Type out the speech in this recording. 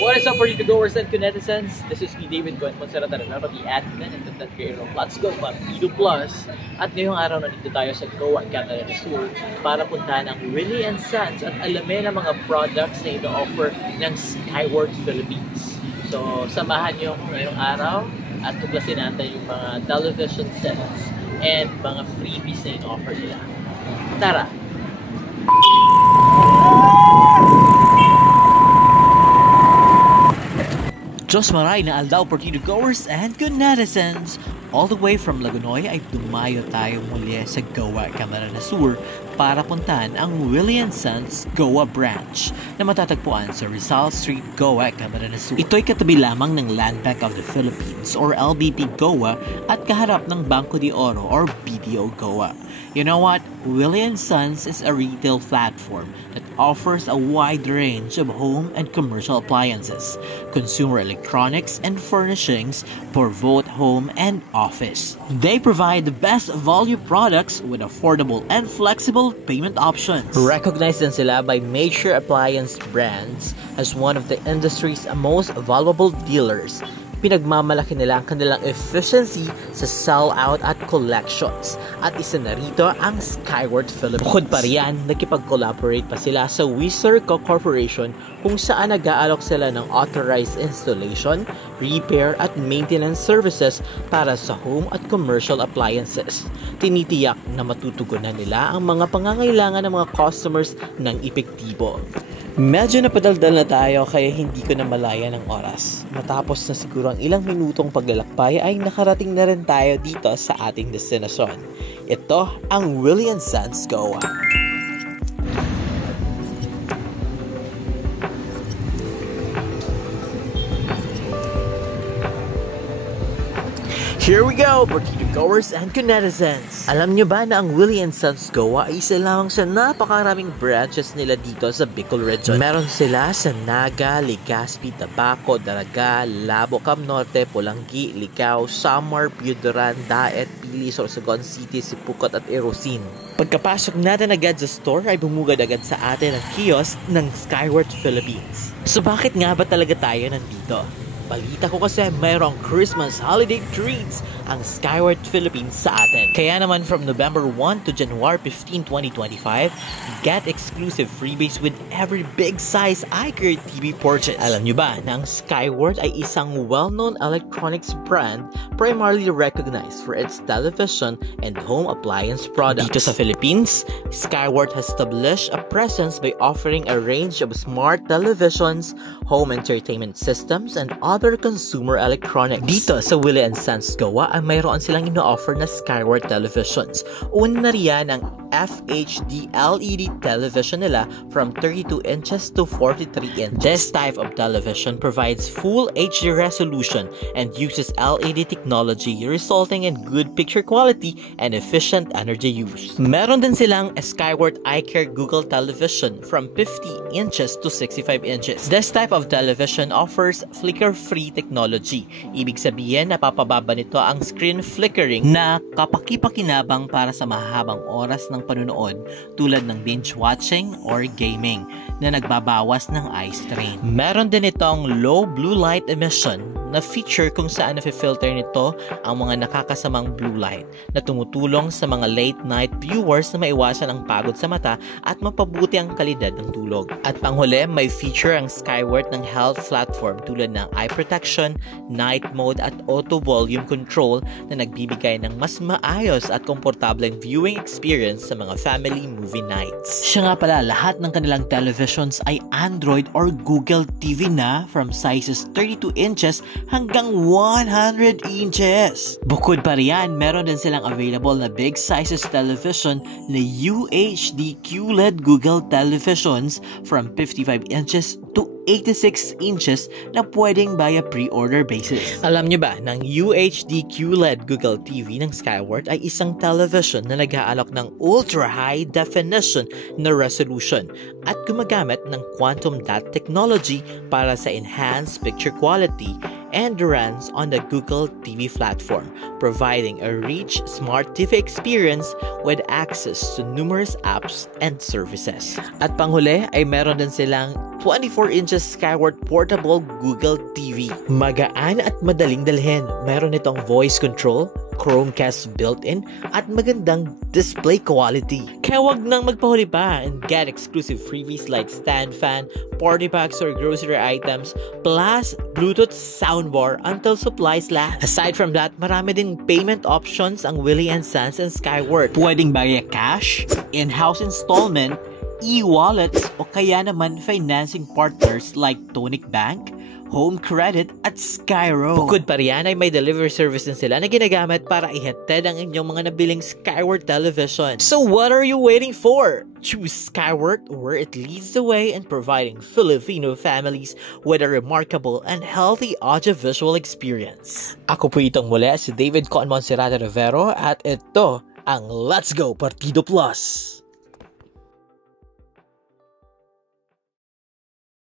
What is up for you to goers and netizens? This is me, David Gwen Monserrat, the admin and content creator of Let's Go Partido Plus. At ngayong araw nandito tayo sa Goa, Canada Sur para puntahan ang Willie & Sons at alamin ang mga products na ino-offer ng Skyworth Philippines. So, samahan niyo ako ngayong araw at tuklasin natin yung mga television sets and mga freebies na ino-offer nila. Tara! Diyos maray na aldaw Partido goers and good netizens! All the way from Lagunoy ay dumayo tayo muli sa Goa, Camarines Sur para puntahan ang Willie & Sons Goa Branch na matatagpuan sa Rizal Street, Goa, Camarines Sur. Ito'y katabi lamang ng Land Bank of the Philippines or LBP Goa at kaharap ng Banco de Oro or BDO Goa. You know what? Willie & Sons is a retail platform that offers a wide range of home and commercial appliances, consumer electronics, and furnishings for both home and office. They provide the best value products with affordable and flexible payment options. Recognized din sila by major appliance brands as one of the industry's most valuable dealers. Pinagmamalaki nila ang kanilang efficiency sa sell-out at collections. At isa na rito ang Skyworth Philippines. Bukod pa riyan, nakipag-collaborate pa sila sa Wiserco Corporation kung saan nag-aalok sila ng authorized installation, repair at maintenance services para sa home at commercial appliances. Tinitiyak na matutugunan nila ang mga pangangailangan ng mga customers ng epektibo. Medyo napadaldal na tayo kaya hindi ko na malaya ng oras. Matapos na siguro ang ilang minutong paglalakbay ay nakarating na rin tayo dito sa ating destinasyon. Ito ang Willie & Sons Goa. Here we go, Partido goers and netizens! Alam nyo ba na ang Willie & Sons Goa ay isa lamang sa napakaraming branches nila dito sa Bicol Region. Meron sila sa Naga, Legazpi, Tabaco, Daraga, Labo, Cam Norte, Pulangi, Ligao, Samar, Piudoran, Daet, Pili, Sorsogon City, Sipukot at Erosin. Pagkapasok natin agad sa store ay bumugad agad sa atin ang kiosk ng Skyworth Philippines. So bakit nga ba talaga tayo nandito? Balita ko kasi mayroong Christmas holiday treats ang Skyworth Philippines sa atin. Kaya naman from November 1 to January 15, 2025, get exclusive freebies with every big size iCare TV purchase. Alam nyo ba na ang Skyworth ay isang well-known electronics brand primarily recognized for its television and home appliance products. Dito sa Philippines, Skyworth has established a presence by offering a range of smart televisions, home entertainment systems, and other consumer electronics. Dito sa Willie & Sons Goa ay mayroon silang ino-offer na Skyworth televisions. Una na riyan ang FHD LED television nila from 32 inches to 43 inches. This type of television provides full HD resolution and uses LED technology resulting in good picture quality and efficient energy use. Meron din silang Skyworth iCare Google television from 50 inches to 65 inches. This type of television offers flicker-free technology. Ibig sabihin, napapababa nito ang screen flickering na kapaki-pakinabang para sa mahabang oras ng panunood tulad ng binge watching or gaming na nagbabawas ng eye strain. Meron din itong low blue light emission na feature kung saan na-filter nito ang mga nakakasamang blue light na tumutulong sa mga late night viewers na maiwasan ang pagod sa mata at mapabuti ang kalidad ng tulog. At panghuli, may feature ang Skyworth ng health platform tulad ng eye protection, night mode at auto volume control na nagbibigay ng mas maayos at komportableng viewing experience sa mga family movie nights. Siya nga pala, lahat ng kanilang televisions ay Android or Google TV na from sizes 32 inches hanggang 100 inches. Bukod pa riyan, meron din silang available na big sizes television na UHD QLED Google televisions from 55 inches to 86 inches na pwedeng via pre-order basis. Alam nyo ba, ng UHD QLED Google TV ng Skyworth ay isang television na nag-aalok ng ultra-high definition na resolution at gumagamit ng quantum dot technology para sa enhanced picture quality and runs on the Google TV platform, providing a rich smart TV experience with access to numerous apps and services. At panghuli ay meron din silang 24 inches Skyward Portable Google TV. Magaan at madaling dalhin. Meron itong voice control, Chromecast built-in, at magandang display quality. Kaya wag nang magpahuli pa and get exclusive freebies like stand fan, party packs or grocery items, plus Bluetooth soundbar until supplies last. Aside from that, marami din payment options ang Willie & Sons and Skyward. Pwedeng via cash, in-house installment, e-wallets, o kaya naman financing partners like Tonic Bank, Home Credit, at Skyro. Bukod pa riyan ay may delivery service din sila na ginagamit para ihatid ang inyong mga nabiling Skyward television. So what are you waiting for? Choose Skyward, where it leads the way in providing Filipino families with a remarkable and healthy audiovisual experience. Ako po itong muli si David Con Monserrate Rivero at ito ang Let's Go Partido Plus!